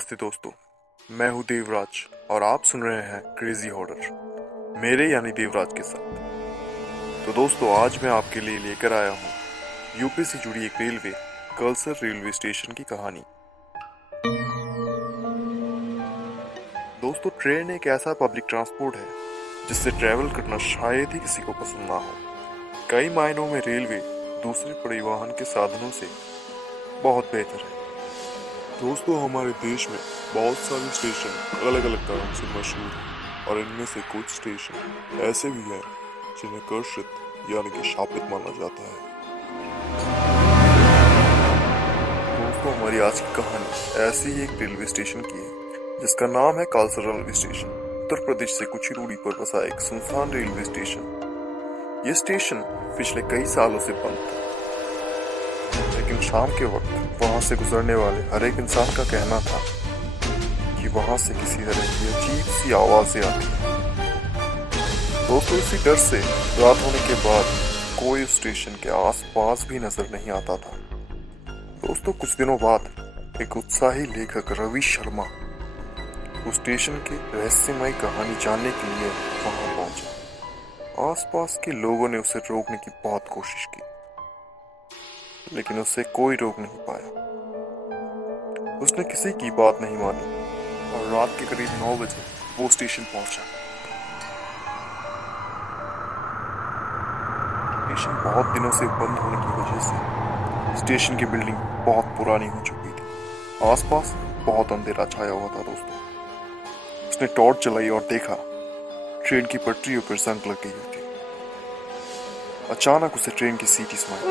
नमस्ते दोस्तों, मैं हूं देवराज और आप सुन रहे हैं क्रेजी हॉरर मेरे यानी देवराज के साथ। तो दोस्तों, आज मैं आपके लिए लेकर आया हूं यूपी से जुड़ी एक रेलवे कलसर रेलवे स्टेशन की कहानी। दोस्तों, ट्रेन एक ऐसा पब्लिक ट्रांसपोर्ट है जिससे ट्रैवल करना शायद ही किसी को पसंद ना हो। कई मायनों में रेलवे दूसरे परिवहन के साधनों से बहुत बेहतर है। दोस्तों, हमारे देश में बहुत सारे स्टेशन अलग अलग कारणों से मशहूर हैं और इनमें से कुछ स्टेशन ऐसे भी हैं जिन्हें कर्षित यानी कि शापित माना जाता है। दोस्तों, हमारी आज की कहानी ऐसी ही एक रेलवे स्टेशन की है जिसका नाम है कालसर रेलवे स्टेशन। उत्तर प्रदेश से कुछ ही दूरी पर बसा एक सुनसान रेलवे स्टेशन। ये स्टेशन पिछले कई सालों से बंद था, लेकिन शाम के वक्त वहां से गुजरने वाले हर एक इंसान का कहना था कि वहां से किसी तरह की अजीब सी आवाजें आती हैं। दोस्तों, इसी डर से रात होने के बाद कोई स्टेशन के आसपास भी नजर नहीं आता था। दोस्तों, कुछ दिनों बाद एक उत्साही लेखक रवि शर्मा उस स्टेशन की रहस्यमय कहानी जानने के लिए वहां पहुंचा। आसपास के लोगों ने उसे रोकने की बहुत कोशिश की, लेकिन उसे कोई रोक नहीं पाया। उसने किसी की बात नहीं मानी और रात के करीब 9 बजे वो स्टेशन पहुंचा। स्टेशन बहुत दिनों से बंद होने की वजह से स्टेशन की बिल्डिंग बहुत पुरानी हो चुकी थी। आसपास बहुत अंधेरा छाया हुआ था। दोस्तों, उसने टॉर्च जलाई और देखा ट्रेन की पटरियों पर जंग लग गई हुई थी। अचानक उसे ट्रेन की सीटी सुनाई।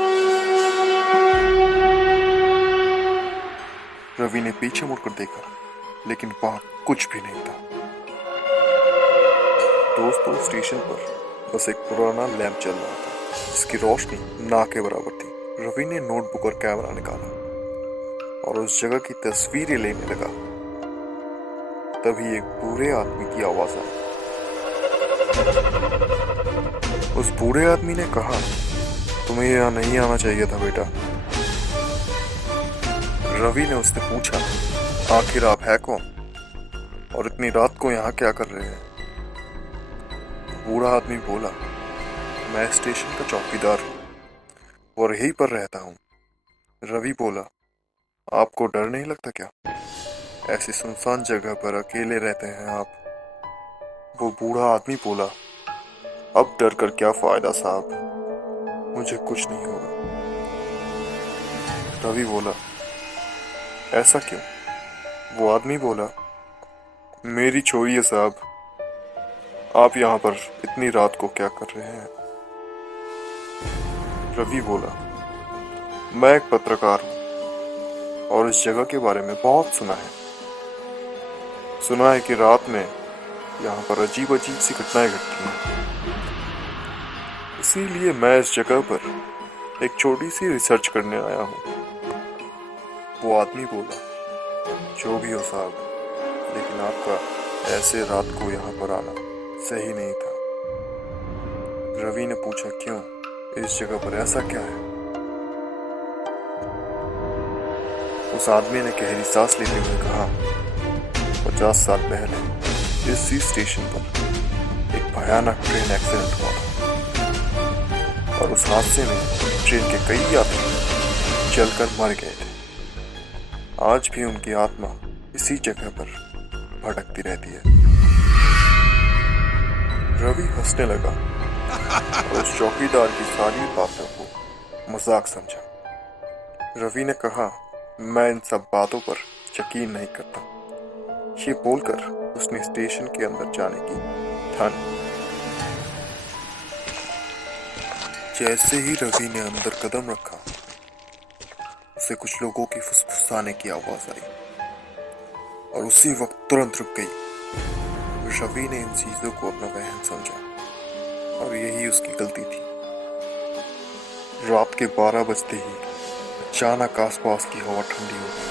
रवि ने पीछे मुड़कर देखा, लेकिन वहां कुछ भी नहीं था। दोस्तों, स्टेशन पर बस एक पुराना लैंप चल रहा था जिसकी रोशनी ना के बराबर थी। रवि ने नोटबुक और कैमरा निकाला और उस जगह की तस्वीरें लेने लगा। तभी एक बूढ़े आदमी की आवाज आई। उस बूढ़े आदमी ने कहा, तुम्हें यहाँ नहीं आना चाहिए था बेटा। रवि ने उससे पूछा, आखिर आप है कौन और इतनी रात को यहाँ क्या कर रहे हैं? बूढ़ा आदमी बोला, मैं स्टेशन का चौकीदार हूँ और यहीं पर रहता हूँ। रवि बोला, आपको डर नहीं लगता क्या? ऐसी सुनसान जगह पर अकेले रहते हैं आप? वो बूढ़ा आदमी बोला, अब डर कर क्या फायदा साहब, मुझे कुछ नहीं होगा। रवि बोला, ऐसा क्यों? वो आदमी बोला, मेरी छोड़िए साहब, आप यहाँ पर इतनी रात को क्या कर रहे हैं? रवि बोला, मैं एक पत्रकार हूँ और इस जगह के बारे में बहुत सुना है। सुना है कि रात में यहाँ पर अजीब अजीब सी घटनाएं घटती हैं। इसीलिए मैं इस जगह पर एक छोटी सी रिसर्च करने आया हूँ। वो आदमी बोला, जो भी हो साहब, लेकिन आपका ऐसे रात को यहाँ पर आना सही नहीं था। रवि ने पूछा, क्यों, इस जगह पर ऐसा क्या है? उस आदमी ने गहरी सांस लेते हुए कहा, 50 साल पहले इसी स्टेशन पर एक भयानक ट्रेन एक्सीडेंट हुआ था और उस हादसे में ट्रेन के कई यात्री जलकर मर गए थे। आज भी उनकी आत्मा इसी जगह पर भटकती रहती है। रवि हंसने लगा और उस चौकीदार की सारी बातों को मजाक समझा। रवि ने कहा, मैं इन सब बातों पर यकीन नहीं करता। ये बोलकर उसने स्टेशन के अंदर जाने की ठानी। जैसे ही रवि ने अंदर कदम रखा, उसे कुछ लोगों की फुसफुसाने की आवाज आई और उसी वक्त तुरंत रुक गई। रवि ने इन चीजों को अपना वहम समझा और यही उसकी गलती थी। रात के 12 बजते ही अचानक आसपास की हवा ठंडी हो गई।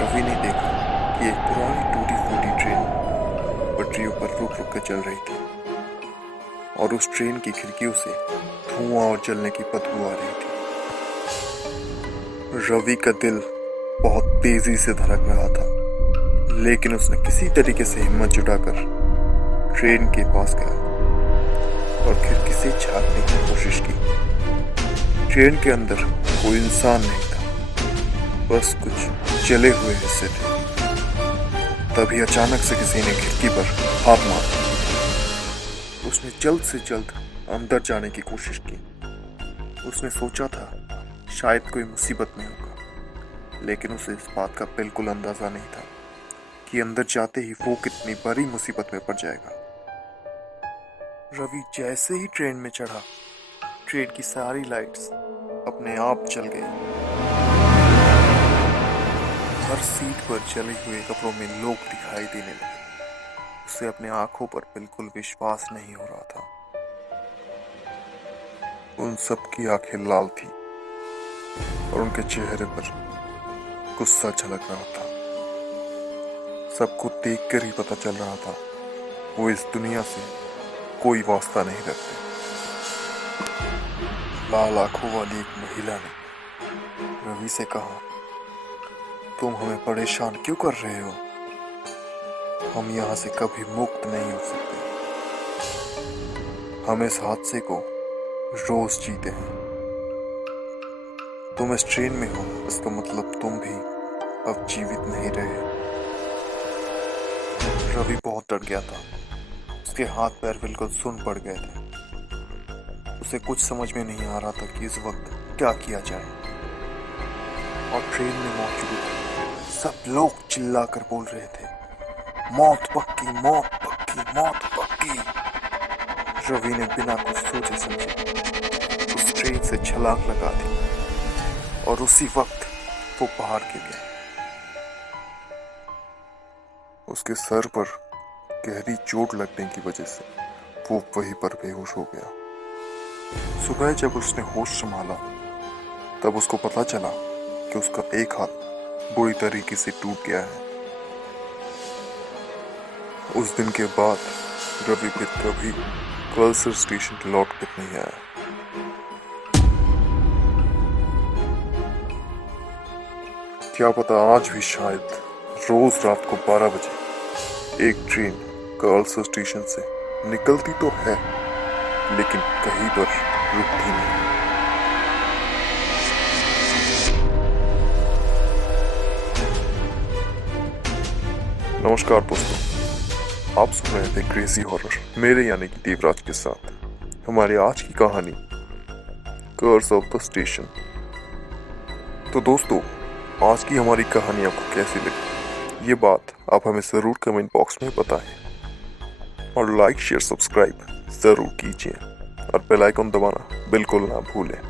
रवि ने देखा कि एक पुरानी टूटी फूटी ट्रेन पटरियों पर रुक रुक कर चल रही थी और उस ट्रेन की खिड़कियों से धुआं और जलने की बदबू आ रही थी। रवि का दिल बहुत तेजी से धड़क रहा था, लेकिन उसने किसी तरीके से हिम्मत जुटाकर ट्रेन के पास गया और खिड़की से झांकने की कोशिश की। ट्रेन के अंदर कोई इंसान नहीं था, बस कुछ जले हुए हिस्से थे। तभी अचानक से किसी ने खिड़की पर हाथ मारा। उसने जल्द से जल्द अंदर जाने की कोशिश की। उसने सोचा था शायद कोई मुसीबत में होगा, लेकिन उसे इस बात का बिल्कुल अंदाजा नहीं था कि अंदर जाते ही वो कितनी बड़ी मुसीबत में पड़ जाएगा। रवि जैसे ही ट्रेन में चढ़ा, ट्रेन की सारी लाइट्स अपने आप जल गई। हर सीट पर जले हुए कपड़ों में लोग दिखाई देने लगे। उसे अपने आंखों पर बिल्कुल विश्वास नहीं हो रहा था। उन सब की आंखें लाल थी और उनके चेहरे पर गुस्सा झलक रहा था। सबको देखकर ही पता चल रहा था वो इस दुनिया से कोई वास्ता नहीं रखते। लाल आंखों वाली एक महिला ने रवि से कहा, तुम हमें परेशान क्यों कर रहे हो? हम यहाँ से कभी मुक्त नहीं हो सकते। हम इस हादसे को रोज जीते हैं। तुम इस ट्रेन में हो, इसका मतलब तुम भी अब जीवित नहीं रहे। रवि बहुत डर गया था। उसके हाथ पैर बिल्कुल सुन्न पड़ गए थे। उसे कुछ समझ में नहीं आ रहा था कि इस वक्त क्या किया जाए। और ट्रेन में मौजूद सब लोग चिल्लाकर बोल रहे थे, मौत पक्की, मौत पक्की, मौत पक्की। रवि ने बिना कुछ सोचे समझे उस ट्रेन से छलांग लगा दी और उसी वक्त वो बाहर गिर गया। उसके सर पर गहरी चोट लगने की वजह से वो वहीं पर बेहोश हो गया। सुबह जब उसने होश संभाला, तब उसको पता चला कि उसका एक हाथ बुरी तरीके से टूट गया है। उस दिन के बाद रवि फिर कभी कलसर स्टेशन लौट कर नहीं आया। क्या पता आज भी शायद रोज रात को 12 बजे एक ट्रेन कलसर स्टेशन से निकलती तो है, लेकिन कहीं पर रुकती नहीं। नमस्कार दोस्तों, आप सुन रहे थे क्रेजी हॉरर मेरे यानी कि देवराज के साथ। हमारी आज की कहानी कर्स ऑफ द स्टेशन। तो दोस्तों, आज की हमारी कहानी आपको कैसी लगी, ये बात आप हमें ज़रूर कमेंट बॉक्स में बताएं और लाइक शेयर सब्सक्राइब ज़रूर कीजिए और बेल आइकन दबाना बिल्कुल ना भूलें।